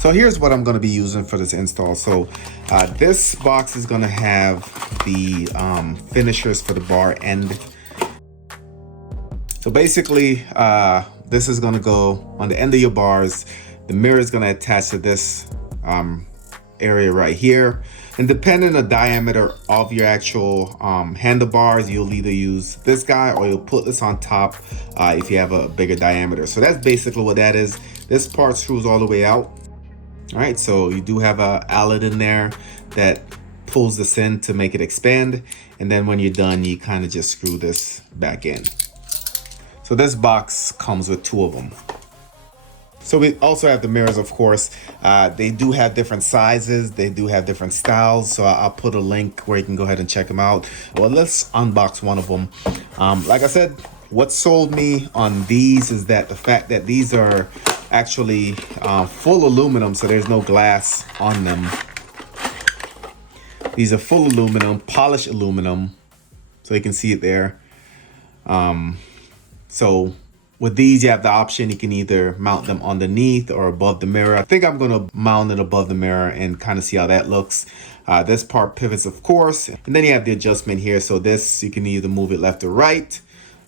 So here's what I'm going to be using for this install. So this box is going to have the finishers for the bar end. So basically, this is going to go on the end of your bars. The mirror is going to attach to this area right here. And depending on the diameter of your actual handlebars, you'll either use this guy or you'll put this on top if you have a bigger diameter. So that's basically what that is. This part screws all the way out. All right, so you do have a eyelet in there that pulls this in to make it expand. And then when you're done, you kind of just screw this back in. So this box comes with 2 of them. So we also have the mirrors, of course. They do have different sizes. They do have different styles. So I'll put a link where you can go ahead and check them out. Well, let's unbox one of them. Like I said, what sold me on these is that the fact that these are actually full aluminum, so there's no glass on them. These are full aluminum, polished aluminum, so you can see it there. So with these, you have the option, you can either mount them underneath or above the mirror. I think I'm gonna mount it above the mirror and kind of see how that looks. This part pivots, of course, and then you have the adjustment here. So this, you can either move it left or right,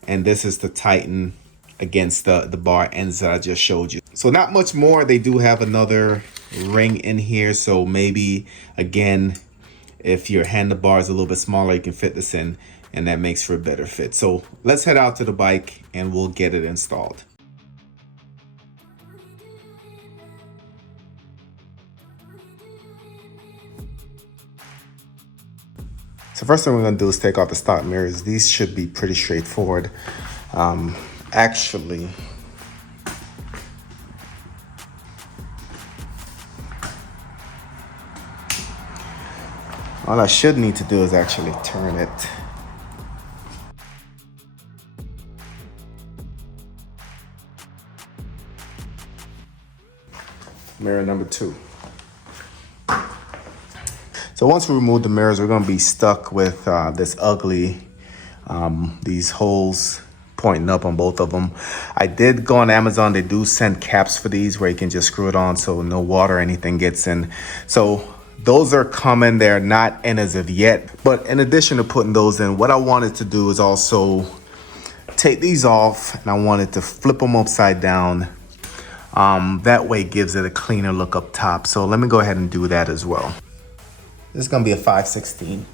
and this is to tighten against the bar ends that I just showed you. So not much more. They do have another ring in here, so maybe, again, if your handlebar is a little bit smaller, you can fit this in, and that makes for a better fit. So let's head out to the bike and we'll get it installed. So first thing we're gonna do is take out the stock mirrors. These should be pretty straightforward. Actually, all I should need to do is actually turn it. Mirror number 2. So once we remove the mirrors, we're gonna be stuck with this ugly, these holes pointing up on both of them. I did go on Amazon. They do send caps for these where you can just screw it on so no water or anything gets in. So those are coming. They're not in as of yet. But in addition to putting those in, what I wanted to do is also take these off, and I wanted to flip them upside down. That way it gives it a cleaner look up top. So let me go ahead and do that as well. This is gonna be a 5/16.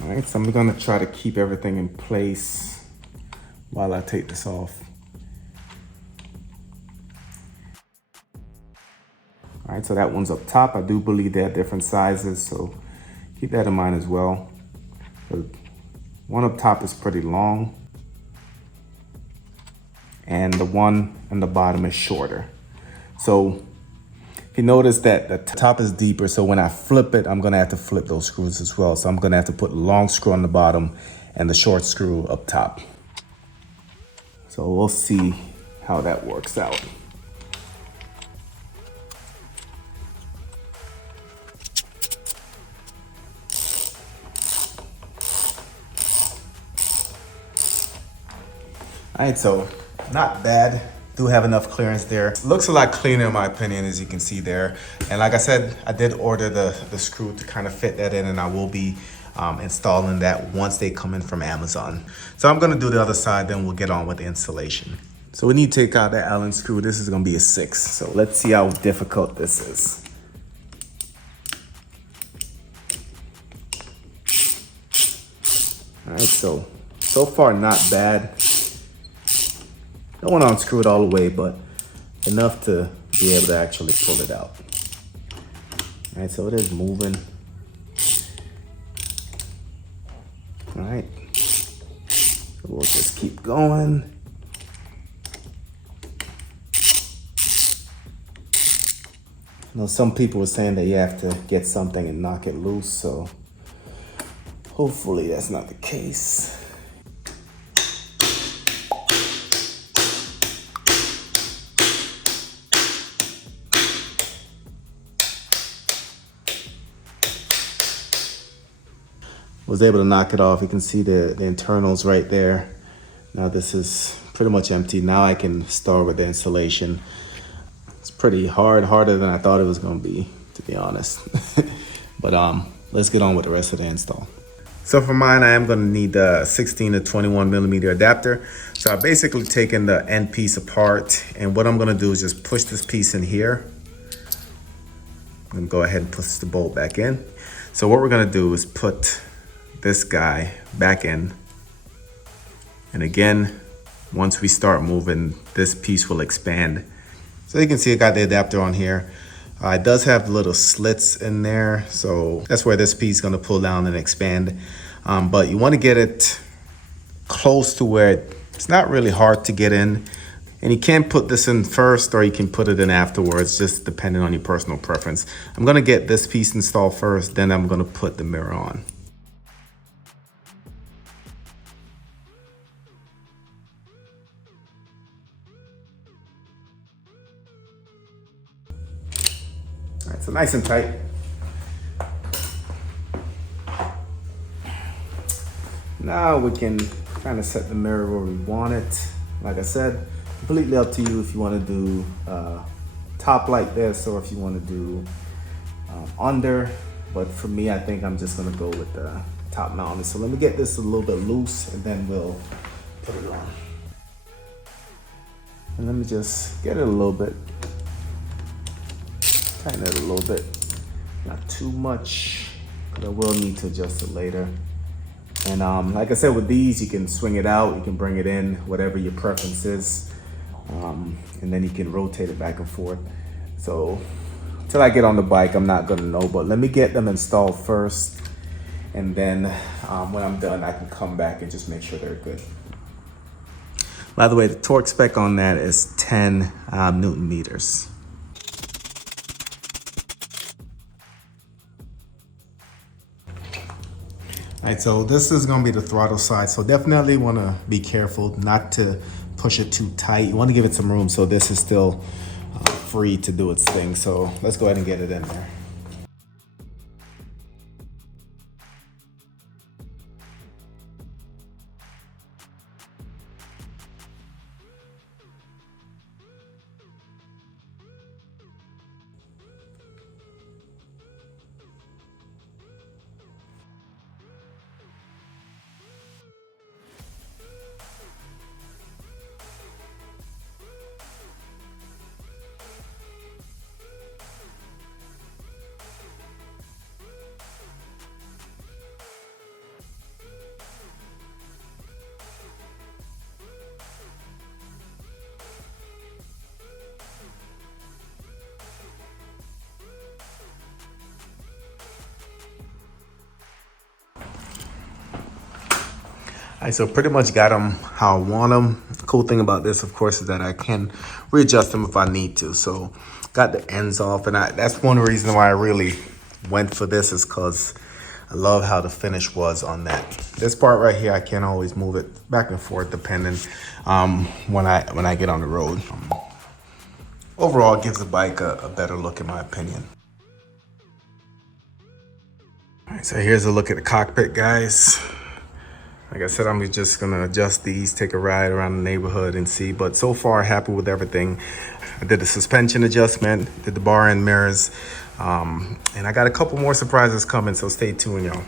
All right, so I'm gonna try to keep everything in place while I take this off. All right, so that one's up top. I do believe they have different sizes, so keep that in mind as well. The one up top is pretty long, and the one in the bottom is shorter. So you notice that the top is deeper, so when I flip it, I'm gonna have to flip those screws as well. So I'm gonna have to put the long screw on the bottom and the short screw up top. So we'll see how that works out. All right, so not bad. Do have enough clearance there. Looks a lot cleaner in my opinion, as you can see there. And like I said, I did order the screw to kind of fit that in, and I will be installing that once they come in from Amazon. So I'm gonna do the other side, then we'll get on with the installation. So we need to take out the Allen screw. This is gonna be a 6. So let's see how difficult this is. All right, so far not bad. Don't want to unscrew it all the way, but enough to be able to actually pull it out. All right, so it is moving. All right, so we'll just keep going. I know some people were saying that you have to get something and knock it loose, so hopefully that's not the case. Was able to knock it off. You can see the internals right there. Now this is pretty much empty. Now I can start with the installation. It's pretty hard, harder than I thought it was gonna be, to be honest. But let's get on with the rest of the install. So for mine, I am gonna need the 16 to 21 millimeter adapter. So I've basically taken the end piece apart, and what I'm gonna do is just push this piece in here. I'm gonna go ahead and push the bolt back in. So what we're gonna do is put this guy back in. And again, once we start moving, this piece will expand. So you can see I got the adapter on here. It does have little slits in there, so that's where this piece is gonna pull down and expand. But you wanna get it close to where it's not really hard to get in. And you can put this in first or you can put it in afterwards, just depending on your personal preference. I'm gonna get this piece installed first, then I'm gonna put the mirror on. All right, so nice and tight. Now we can kind of set the mirror where we want it. Like I said, completely up to you if you want to do top like this or if you want to do under. But for me, I think I'm just going to go with the top mounted. So let me get this a little bit loose and then we'll put it on. And let me just get it a little bit. Tighten it a little bit, not too much, but I will need to adjust it later. And like I said, with these, you can swing it out, you can bring it in, whatever your preference is, and then you can rotate it back and forth. So until I get on the bike, I'm not gonna know, but let me get them installed first, and then when I'm done, I can come back and just make sure they're good. By the way, the torque spec on that is 10 Newton meters. All right, so this is gonna be the throttle side. So definitely wanna be careful not to push it too tight. You wanna give it some room so this is still free to do its thing. So let's go ahead and get it in there. All right, so pretty much got them how I want them. The cool thing about this, of course, is that I can readjust them if I need to. So got the ends off, and that's one reason why I really went for this, is because I love how the finish was on that. This part right here, I can always move it back and forth depending when I get on the road. Overall, it gives the bike a better look in my opinion. All right, so here's a look at the cockpit, guys. Like I said, I'm just gonna adjust these, take a ride around the neighborhood and see, but so far happy with everything. I did the suspension adjustment, did the bar end mirrors, and I got a couple more surprises coming, so stay tuned, y'all.